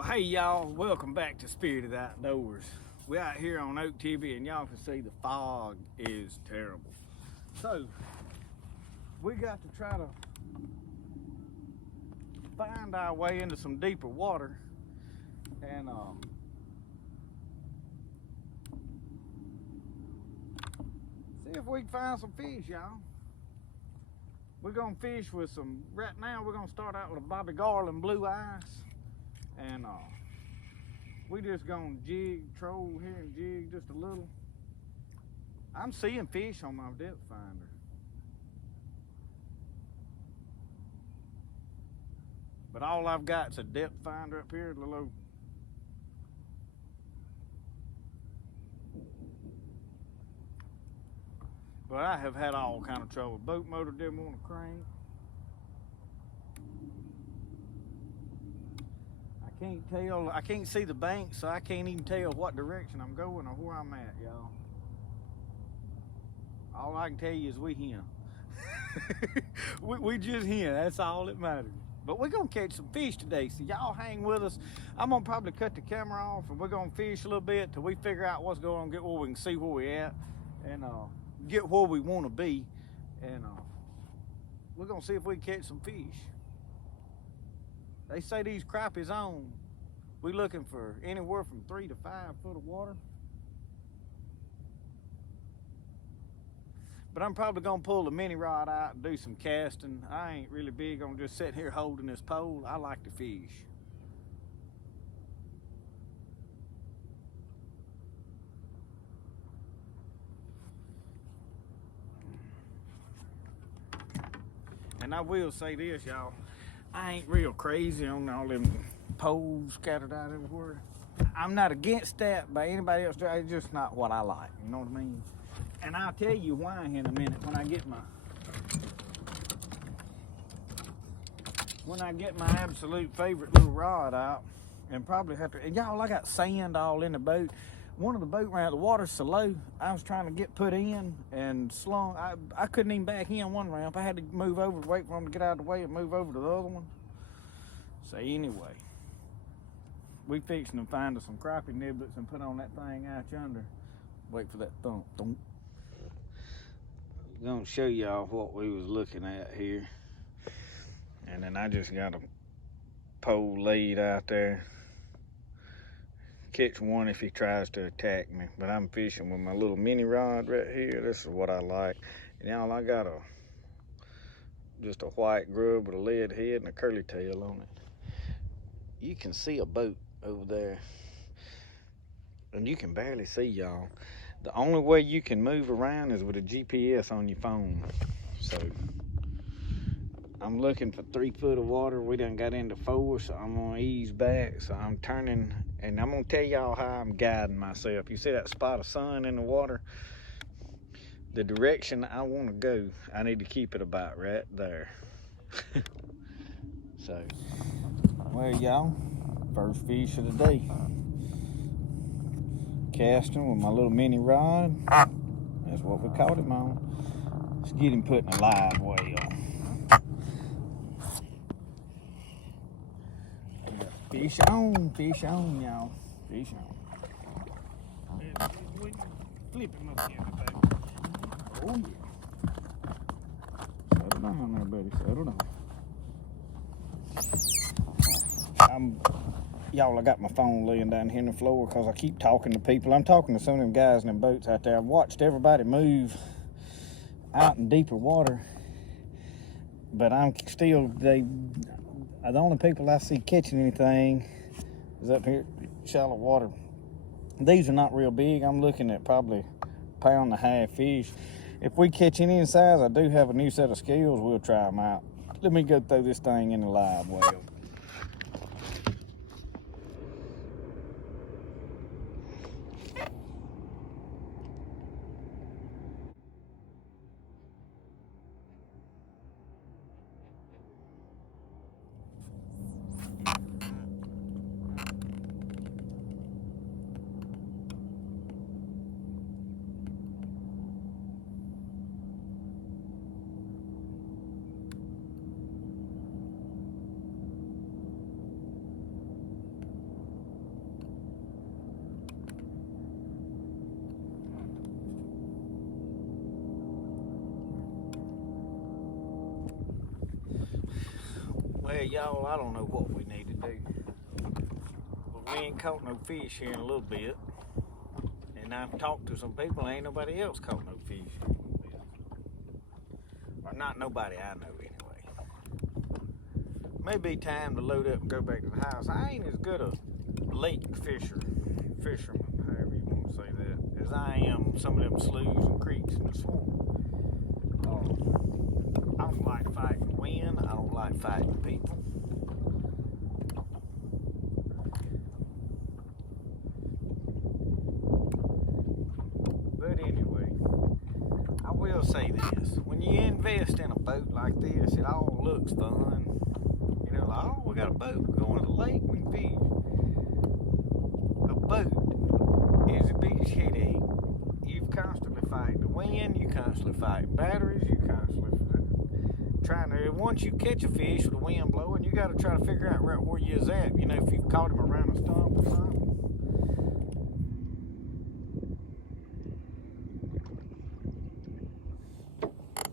Well, hey y'all, welcome back to Spirited Outdoors. We're out here on Oakatibbee and y'all can see the fog is terrible. So, we got to try to find our way into some deeper water and see if we can find some fish, y'all. We're gonna fish with some, right now we're gonna start out with a Bobby Garland blue ice, and we just gonna jig, troll here and jig just a little. I'm seeing fish on my depth finder. But all I've got is a depth finder up here, a little old. But I have had all kind of trouble. Boat motor didn't want to crank. I can't see the bank, so I can't even tell what direction I'm going or where I'm at, y'all. All I can tell you is we here. we just here, that's all that matters. But we're gonna catch some fish today, so y'all hang with us. I'm gonna probably cut the camera off and we're gonna fish a little bit till we figure out what's going on, get where we can see where we're at, and get where we want to be, and we're gonna see if we can catch some fish. They say these crappies on. We're looking for anywhere from 3 to 5 foot of water. But I'm probably gonna pull the mini rod out and do some casting. I ain't really big on just sitting here holding this pole. I like to fish. And I will say this, y'all. I ain't real crazy on all them poles scattered out everywhere. I'm not against that by anybody else. It's just not what I like. You know what I mean? And I'll tell you why in a minute when I get my absolute favorite little rod out, and probably have to. And y'all, I got sand all in the boat. One of the boat ramp, the water's so low, I was trying to get put in and slung. I couldn't even back in one ramp. I had to move over, wait for them to get out of the way and move over to the other one. So anyway, we fixing to find us some crappie niblets and put on that thing out yonder. Wait for that thump. I'm gonna show y'all what we was looking at here. And then I just got a pole laid out there. Catch one if he tries to attack me, but I'm fishing with my little mini rod right here. This is what I like. And y'all, I got just a white grub with a lead head and a curly tail on it. You can see a boat over there, and you can barely see, y'all. The only way you can move around is with a GPS on your phone. So I'm looking for 3 foot of water. We done got into 4, so I'm gonna ease back. So I'm turning, and I'm gonna tell y'all how I'm guiding myself. You see that spot of sun in the water? The direction I want to go, I need to keep it about right there. So, well, y'all, first fish of the day. Casting with my little mini rod. That's what we caught him on. Let's get him put in a live well. Fish on, y'all. Fish on. Flip him up here, baby. Oh, yeah. Settle down there, buddy. Settle down. Y'all, I got my phone laying down here on the floor because I keep talking to people. I'm talking to some of them guys in them boats out there. I've watched everybody move out in deeper water, but I'm still, the only people I see catching anything is up here, shallow water. These are not real big. I'm looking at probably a pound and a half fish. If we catch any in size, I do have a new set of scales. We'll try them out. Let me go throw this thing in the live well. Well, y'all, I don't know what we need to do. But we ain't caught no fish here in a little bit. And I've talked to some people, ain't nobody else caught no fish. Or not nobody I know anyway. Maybe time to load up and go back to the house. I ain't as good a lake fisherman, however you want to say that, as I am some of them sloughs and creeks in the swamp. I don't like fighting the wind. I don't like fighting people. But anyway, I will say this. When you invest in a boat like this, it all looks fun. You know, like, oh, we got a boat, we're going to the lake, we can fish. A boat is the biggest headache. You're constantly fighting the wind, you're constantly fighting batteries, you're constantly trying to, once you catch a fish with the wind blowing, you got to try to figure out right where you're at. You know, if you've caught him around a stump or something.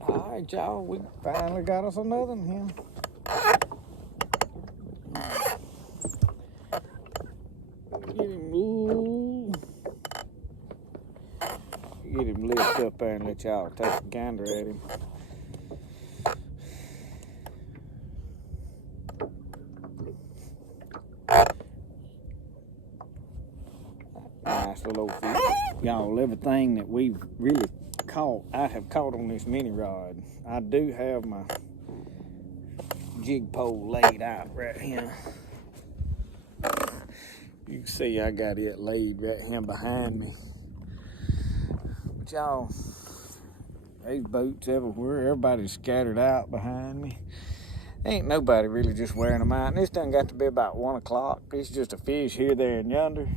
Alright, y'all, we finally got us another one here. Get him, ooh. Get him lift up there and let y'all take a gander at him. Nice little old fish. Y'all, everything that we've really caught, I have caught on this mini rod. I do have my jig pole laid out right here. You can see I got it laid right here behind me. But y'all, there's boats everywhere. Everybody's scattered out behind me. Ain't nobody really just wearing them out. And this done got to be about 1 o'clock. It's just a fish here, there, and yonder.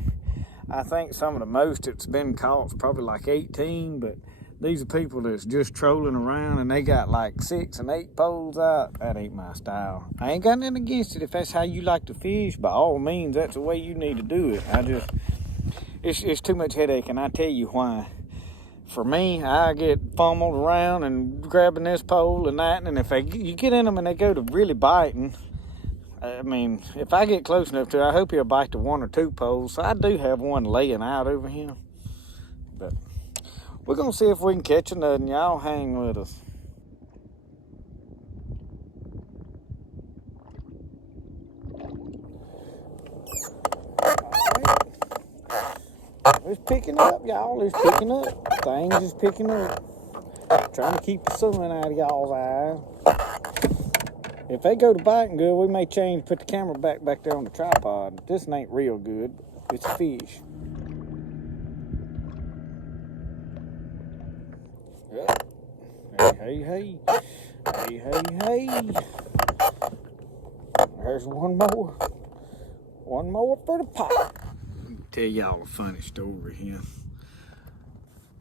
I think some of the most that's been caught is probably like 18, but these are people that's just trolling around and they got like 6 and 8 poles out. That ain't my style. I ain't got nothing against it. If that's how you like to fish, by all means, that's the way you need to do it. It's too much headache, and I tell you why. For me, I get fumbled around and grabbing this pole and that, and if you get in them and they go to really biting, I mean, if I get close enough to it, I hope he'll bite the 1 or 2 poles. So I do have one laying out over here. But we're going to see if we can catch another, and y'all hang with us. Right. It's picking up, y'all. It's picking up. Things is picking up. Trying to keep the sun out of y'all's eyes. If they go to biting good, we may change, put the camera back there on the tripod. This ain't real good. It's a fish. Yep. Hey. Hey. There's one more. One more for the pot. Tell y'all a funny story here.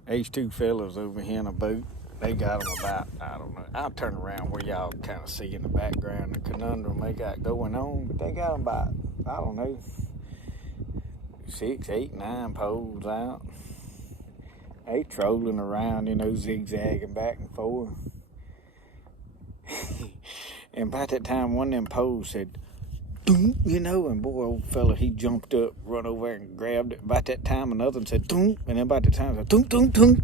These 2 fellas over here in a boat. They got them about, I don't know, I'll turn around where y'all kind of see in the background the conundrum they got going on, but they got them about, I don't know, 6, 8, 9 poles out. They trolling around, you know, zigzagging back and forth. And by that time, one of them poles said, "Doom," you know, and boy, old fella, he jumped up, run over there and grabbed it. By that time, another one said, "Doom," and then by the time, it said, "Doom, doom, doom."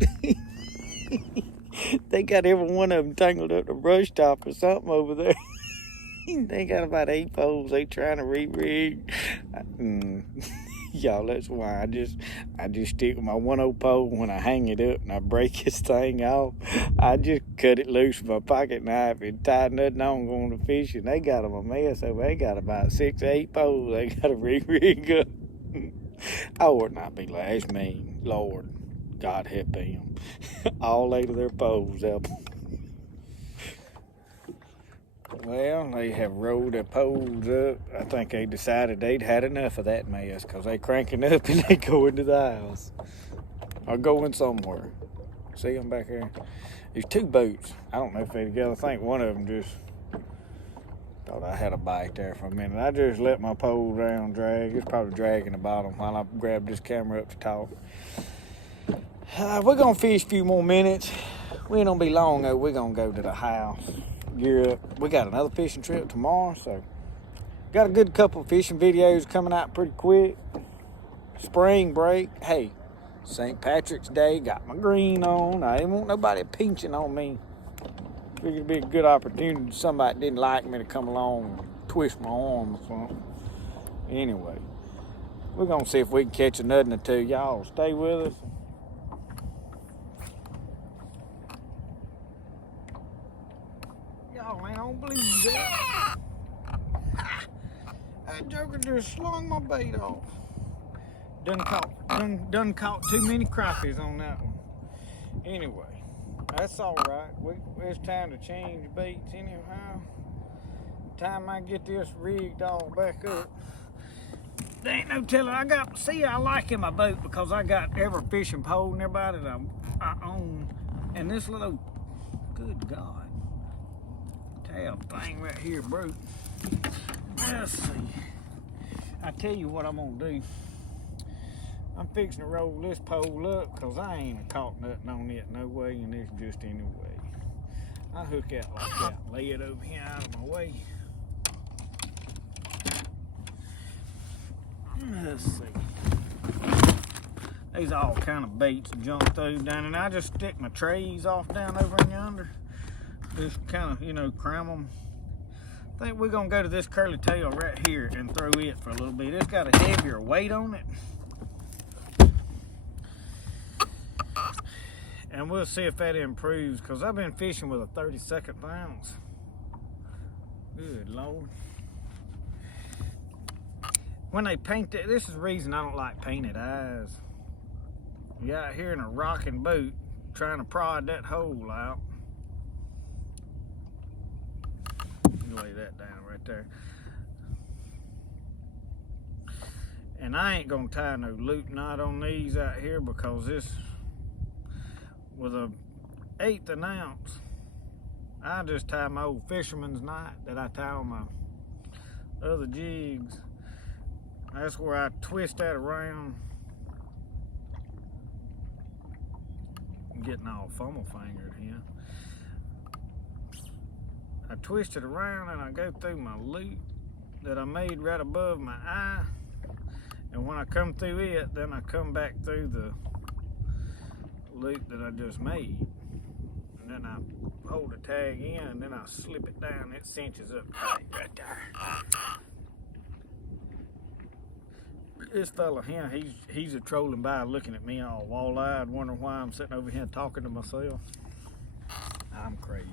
They got every one of them tangled up the brush top or something over there. They got about 8 poles they trying to re-rig. Y'all, that's why I just stick with my 1 pole when I hang it up and I break this thing off. I just cut it loose with my pocket knife and tie nothing on going to fishing. They got them a mess over. They got about 6 or 8 poles they got to re-rig up. I ought not be last mean, Lord. God help them. All 8 of their poles up. Well, they have rolled their poles up. I think they decided they'd had enough of that mess because they cranking up and they going to the house. Or going somewhere. See them back there? There's 2 boats. I don't know if they're together. I think one of them just thought I had a bite there for a minute. I just let my pole down drag. It's probably dragging the bottom while I grab this camera up to talk. We're going to fish a few more minutes. We ain't going to be long though. We're going to go to the house. gear up. We got another fishing trip tomorrow, so got a good couple of fishing videos coming out pretty quick. Spring break. Hey, St. Patrick's Day, got my green on. I didn't want nobody pinching on me. Figured it'd be a good opportunity. Somebody didn't like me to come along and twist my arm or something. Anyway, we're gonna see if we can catch a nutting or two. Y'all stay with us. Y'all ain't gonna believe that. That joker just slung my bait off. Done caught too many crappies on that one. Anyway, that's all right. It's time to change baits anyhow. Time I get this rigged all back up. There ain't no telling. I like in my boat because I got every fishing pole and everybody that I own. And this little, good God, tab thing right here broke. Let's see. I tell you what I'm gonna do. I'm fixing to roll this pole up because I ain't caught nothing on it no way, and it's just any way. I hook out like that, lay it over here out of my way. Let's see. These all kind of baits to jump through down, and I just stick my trays off down over in yonder. Just kind of, cram them. I think we're gonna go to this curly tail right here and throw it for a little bit. It's got a heavier weight on it. And we'll see if that improves, because I've been fishing with a 32nd ounce. Good Lord. When they paint it, this is the reason I don't like painted eyes. You're out here in a rocking boat trying to prod that hole out. Lay that down right there. And I ain't gonna tie no loop knot on these out here, because this, with a 1/8 of an ounce, I just tie my old fisherman's knot that I tie on my other jigs. That's where I twist that around. I'm getting all fumble fingered here. I twist it around and I go through my loop that I made right above my eye. And when I come through it, then I come back through the loop that I just made. And then I hold the tag in and then I slip it down. It cinches up tight right there. This fella here, he's a trolling by looking at me all wall-eyed, wondering why I'm sitting over here talking to myself. I'm crazy.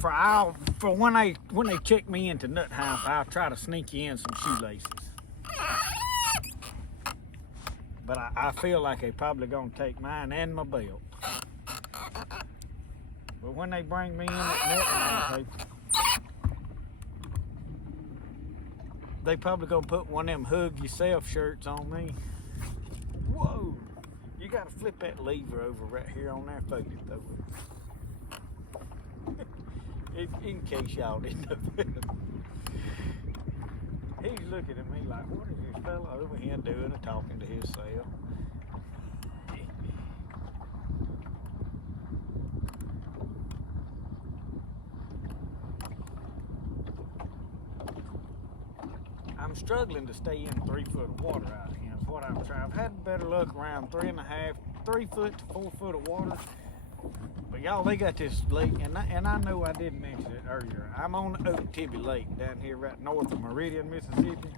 For when they check me into nut house, I'll try to sneak in some shoelaces. But I feel like they probably gonna take mine and my belt. But when they bring me in at net, they probably gonna put one of them hug yourself shirts on me. Whoa! You gotta flip that lever over right here on there, fold it though. In case y'all didn't know that. He's looking at me like, what is this fella over here doing and talking to himself? I'm struggling to stay in 3 foot of water out here is what I'm trying. I've had better luck around 3 foot to 4 foot of water. But y'all, they got this lake, and I know I didn't mention it earlier. I'm on Oakatibbee Lake down here right north of Meridian, Mississippi.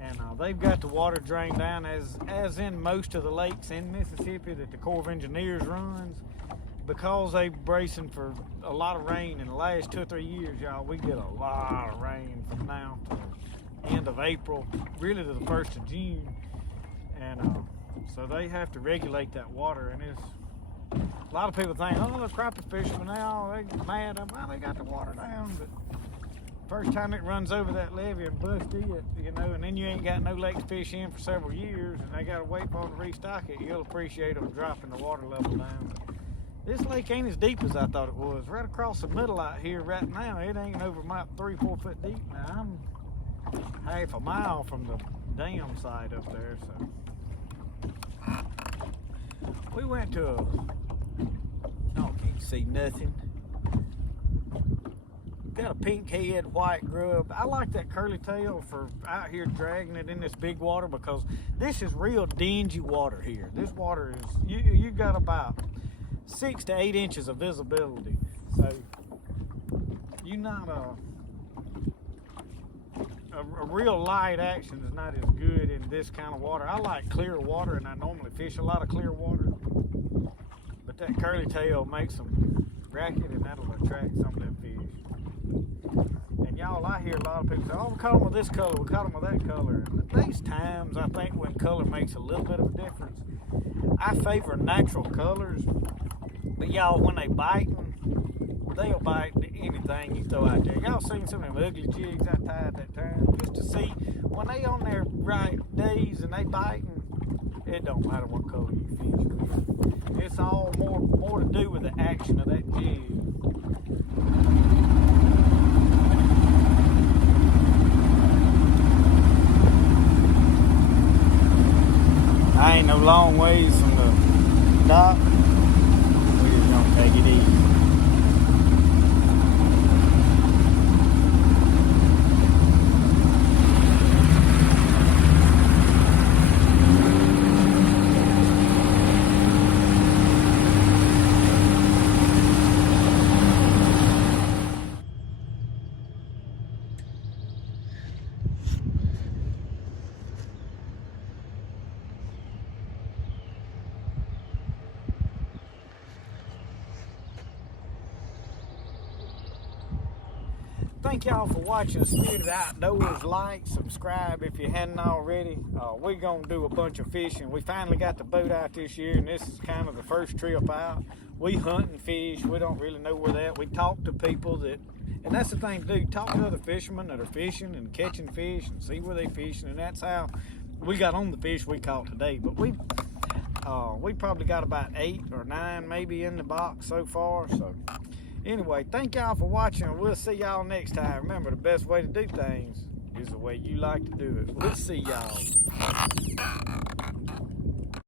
And they've got the water drained down as in most of the lakes in Mississippi that the Corps of Engineers runs. Because they're bracing for a lot of rain in the last 2 or 3 years, y'all, we get a lot of rain from now to the end of April, really to the 1st of June. And so they have to regulate that water, and it's, a lot of people think, oh, the crappie fishermen now, they get mad. Well, they got the water down, but first time it runs over that levee and busts it, and then you ain't got no lake to fish in for several years, and they got to wait for them to restock it, you'll appreciate them dropping the water level down. This lake ain't as deep as I thought it was. Right across the middle out here right now, it ain't over about 3-4 foot deep now. I'm half a mile from the dam side up there, so. went to a, oh, can't see nothing. Got a pink head, white grub. I like that curly tail for out here dragging it in this big water because this is real dingy water here. This water is, you got about 6 to 8 inches of visibility. So you're not a real light action is not as good in this kind of water. I like clear water, and I normally fish a lot of clear water. But that curly tail makes them racket, and that'll attract some of them fish. And y'all, I hear a lot of people say, oh, we caught them with this color, we caught them with that color. And these times, I think when color makes a little bit of a difference, I favor natural colors. But y'all, when they biting, they'll bite anything you throw out there. Y'all seen some of them ugly jigs I tied that time just to see when they on their right days and they biting, it don't matter what color you fish with. It's all more to do with the action of that jig. I ain't no long ways from the dock. We just gonna take it easy. Thank y'all for watching Skeeter Outdoors. Like, subscribe if you hadn't already. We're going to do a bunch of fishing. We finally got the boat out this year, and this is kind of the first trip out. We hunt and fish. We don't really know where they're at. We talk to people that, and that's the thing to do, talk to other fishermen that are fishing and catching fish and see where they're fishing, and that's how we got on the fish we caught today. But we probably got about 8 or 9 maybe in the box so far. So anyway, thank y'all for watching. We'll see y'all next time. Remember, the best way to do things is the way you like to do it. We'll see y'all.